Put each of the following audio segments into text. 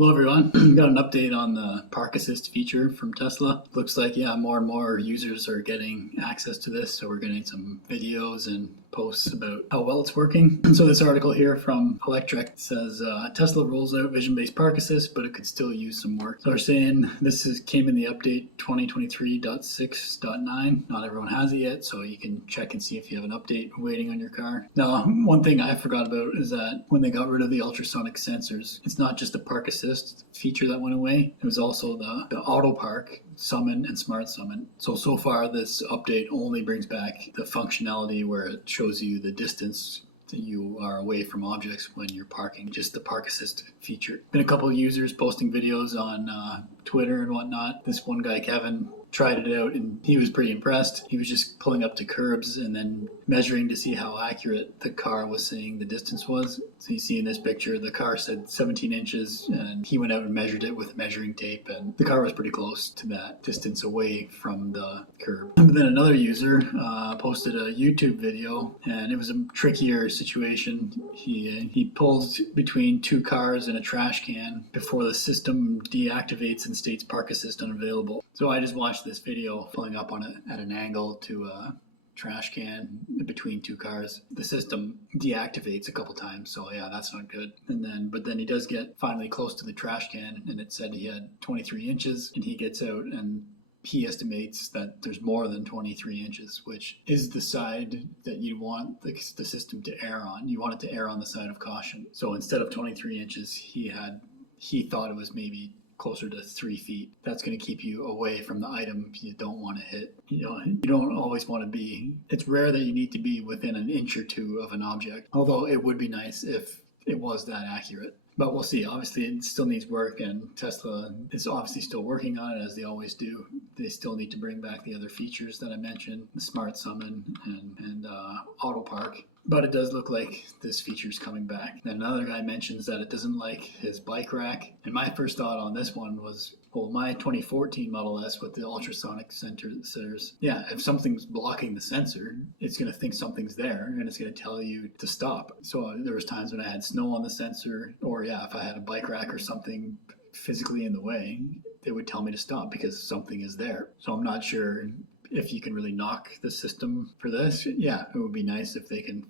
Hello everyone. Got an update on the Park Assist feature from Tesla. Looks like, more and more users are getting access to this, so we're getting some videos and posts about how well it's working. So this article here from Electrek says Tesla rolls out vision-based Park Assist, but it could still use some work. So they're saying came in the update 2023.6.9. Not everyone has it yet, so you can check and see if you have an update waiting on your car. Now, one thing I forgot about is that when they got rid of the ultrasonic sensors, it's not just the Park Assist feature that went away. It was also the Auto Park, Summon, and Smart Summon. So far this update only brings back the functionality where it shows you the distance that you are away from objects when you're parking, just the Park Assist feature. Been a couple of users posting videos on Twitter and whatnot. This one guy, Kevin, tried it out and he was pretty impressed. He was just pulling up to curbs and then measuring to see how accurate the car was saying the distance was. So you see in this picture, the car said 17 inches and he went out and measured it with measuring tape, and the car was pretty close to that distance away from the curb. But then another user posted a YouTube video, and it was a trickier situation. He pulled between two cars and a trash can before the system deactivates and states Park Assist unavailable. So I just watched this video pulling up on it at an angle to a trash can between two cars. The system deactivates a couple times, so yeah, that's not good. But then he does get finally close to the trash can, and it said he had 23 inches, and he gets out and he estimates that there's more than 23 inches, which is the side that you want the system to err on. You want it to err on the side of caution. So instead of 23 inches, he thought it was maybe closer to 3 feet. That's going to keep you away from the item you don't want to hit. You don't always want to be, it's rare that you need to be within an inch or two of an object, although it would be nice if it was that accurate. But we'll see. Obviously, it still needs work, and Tesla is obviously still working on it, as they always do. They still need to bring back the other features that I mentioned, the Smart Summon and Auto Park. But it does look like this feature's coming back. Then another guy mentions that it doesn't like his bike rack. And my first thought on this one was, well, my 2014 Model S with the ultrasonic sensors, if something's blocking the sensor, it's going to think something's there and it's going to tell you to stop. So there was times when I had snow on the sensor, or if I had a bike rack or something physically in the way, it would tell me to stop because something is there. So I'm not sure if you can really knock the system for this. It would be nice if they can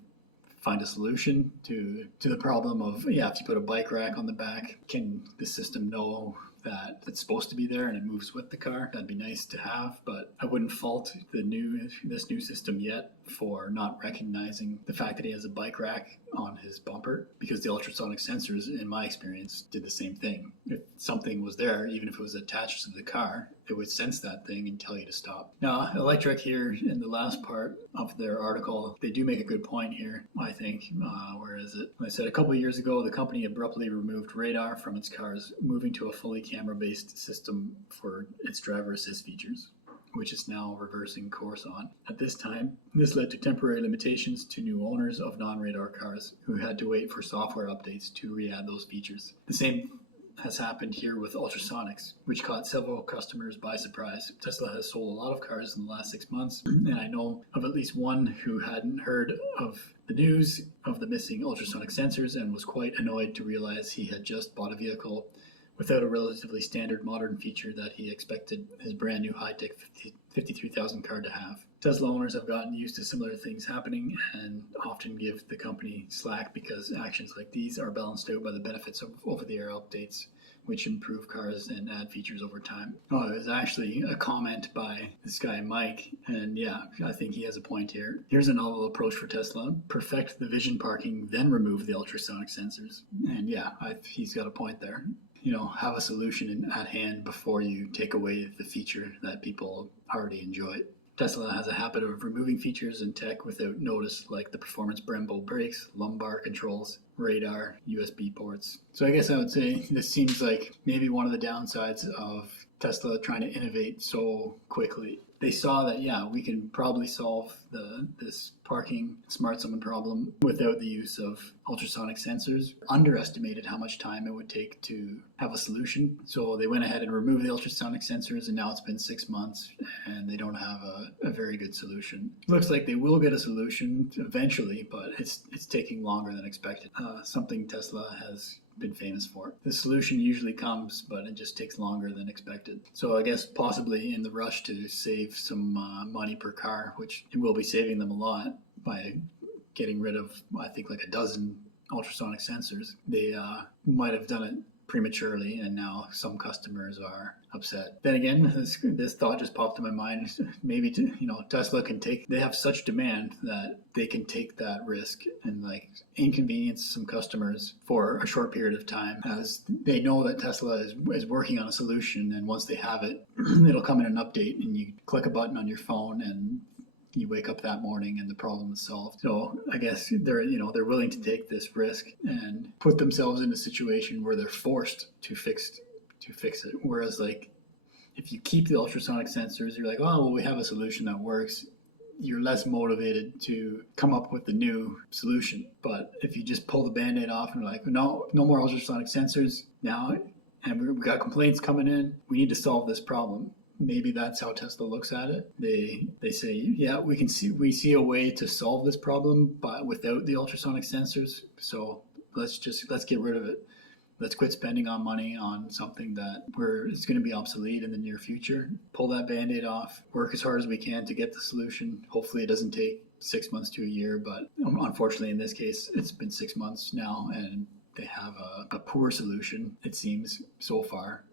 find a solution to the problem of, if you put a bike rack on the back, can the system know that it's supposed to be there and it moves with the car? That'd be nice to have, but I wouldn't fault this new system yet for not recognizing the fact that he has a bike rack on his bumper, because the ultrasonic sensors, in my experience, did the same thing. If something was there, even if it was attached to the car, it would sense that thing and tell you to stop. Now, Electrek here, in the last part of their article, they do make a good point here, I think. Where is it? They said a couple of years ago, the company abruptly removed radar from its cars, moving to a fully camera-based system for its driver assist features, which is now reversing course on. At this time, this led to temporary limitations to new owners of non-radar cars who had to wait for software updates to re-add those features. The same has happened here with ultrasonics, which caught several customers by surprise. Tesla has sold a lot of cars in the last 6 months, and I know of at least one who hadn't heard of the news of the missing ultrasonic sensors and was quite annoyed to realize he had just bought a vehicle without a relatively standard modern feature that he expected his brand new high-tech 53,000 car to have. Tesla owners have gotten used to similar things happening and often give the company slack because actions like these are balanced out by the benefits of over-the-air updates, which improve cars and add features over time. It was actually a comment by this guy Mike, and I think he has a point here. Here's a novel approach for Tesla: perfect the vision parking, then remove the ultrasonic sensors. And he's got a point there. Have a solution at hand before you take away the feature that people already enjoy. Tesla has a habit of removing features and tech without notice, like the performance Brembo brakes, lumbar controls, radar, USB ports. So I guess I would say this seems like maybe one of the downsides of Tesla trying to innovate so quickly. they saw that, yeah, we can probably solve this parking smart summon problem without the use of ultrasonic sensors. Underestimated how much time it would take to have a solution. So they went ahead and removed the ultrasonic sensors, and now it's been 6 months and they don't have a very good solution. Looks like they will get a solution eventually, but it's taking longer than expected. Something Tesla has been famous for. The solution usually comes, but it just takes longer than expected. So I guess possibly in the rush to save some money per car, which it will be saving them a lot by getting rid of, I think, like a dozen ultrasonic sensors, they might have done it prematurely, and now some customers are upset. Then again, this thought just popped in my mind. Maybe Tesla can they have such demand that they can take that risk and like inconvenience some customers for a short period of time, as they know that Tesla is working on a solution, and once they have it, it'll come in an update, and you click a button on your phone and you wake up that morning and the problem is solved. So I guess they're willing to take this risk and put themselves in a situation where they're forced to fix it. Whereas like if you keep the ultrasonic sensors, you're like, oh well, we have a solution that works. You're less motivated to come up with the new solution. But if you just pull the band-aid off and you're like, no more ultrasonic sensors now, and we've got complaints coming in, we need to solve this problem. Maybe that's how Tesla looks at it. They say, yeah, we see a way to solve this problem, but without the ultrasonic sensors. So let's get rid of it. Let's quit spending on money on something that is going to be obsolete in the near future. Pull that band-aid off. Work as hard as we can to get the solution. Hopefully it doesn't take 6 months to a year, but unfortunately in this case, it's been 6 months now, and they have a poor solution, it seems, so far.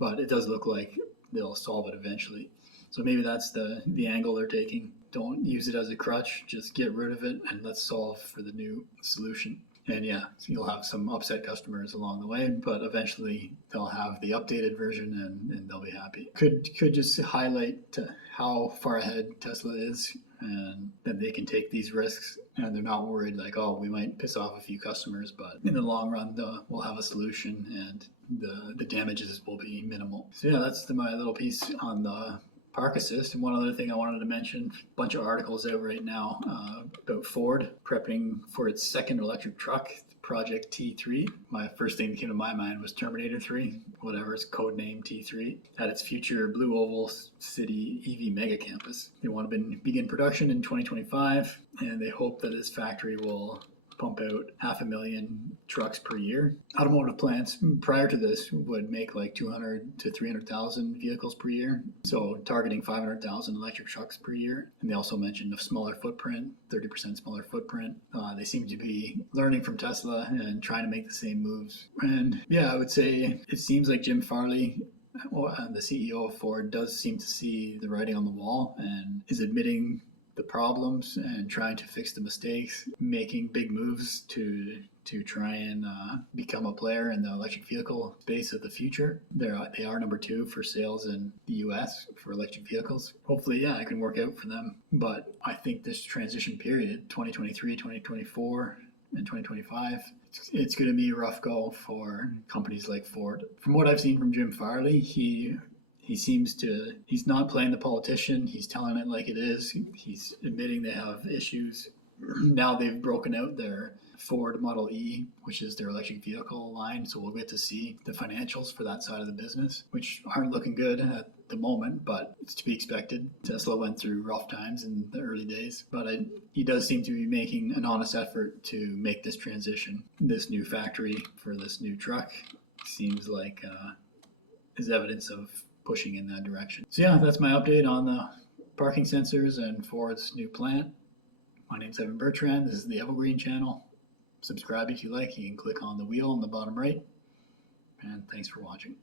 But it does look like they'll solve it eventually. So maybe that's the angle they're taking. Don't use it as a crutch, just get rid of it and let's solve for the new solution. And yeah, so you'll have some upset customers along the way, but eventually they'll have the updated version and they'll be happy. Could just highlight how far ahead Tesla is, and that they can take these risks, and they're not worried like, oh, we might piss off a few customers, but in the long run, we'll have a solution and the damages will be minimal. So yeah, that's my little piece on the Park Assist. And one other thing I wanted to mention, a bunch of articles out right now about Ford prepping for its second electric truck, Project T3. My first thing that came to my mind was Terminator 3, whatever its code name T3, at its future Blue Oval City EV mega campus. They want to begin production in 2025, and they hope that this factory will pump out 500,000 trucks per year. Automotive plants prior to this would make like 200 to 300,000 vehicles per year. So targeting 500,000 electric trucks per year. And they also mentioned a smaller footprint, 30% smaller footprint. They seem to be learning from Tesla and trying to make the same moves. And yeah, I would say it seems like Jim Farley, the CEO of Ford, does seem to see the writing on the wall and is admitting the problems and trying to fix the mistakes, making big moves to try and become a player in the electric vehicle space of the future. They are number 2 for sales in the US for electric vehicles. Hopefully, yeah, it can work out for them. But I think this transition period, 2023, 2024, and 2025, it's going to be a rough go for companies like Ford. From what I've seen from Jim Farley, he's not playing the politician. He's telling it like it is. He's admitting they have issues. Now they've broken out their Ford Model E, which is their electric vehicle line. So we'll get to see the financials for that side of the business, which aren't looking good at the moment, but it's to be expected. Tesla went through rough times in the early days, but he does seem to be making an honest effort to make this transition. This new factory for this new truck seems like is evidence of pushing in that direction. So yeah, that's my update on the parking sensors and Ford's new plant. My name's Evan Bertrand. This is the Evergreen channel. Subscribe if you like. You can click on the wheel on the bottom right. And thanks for watching.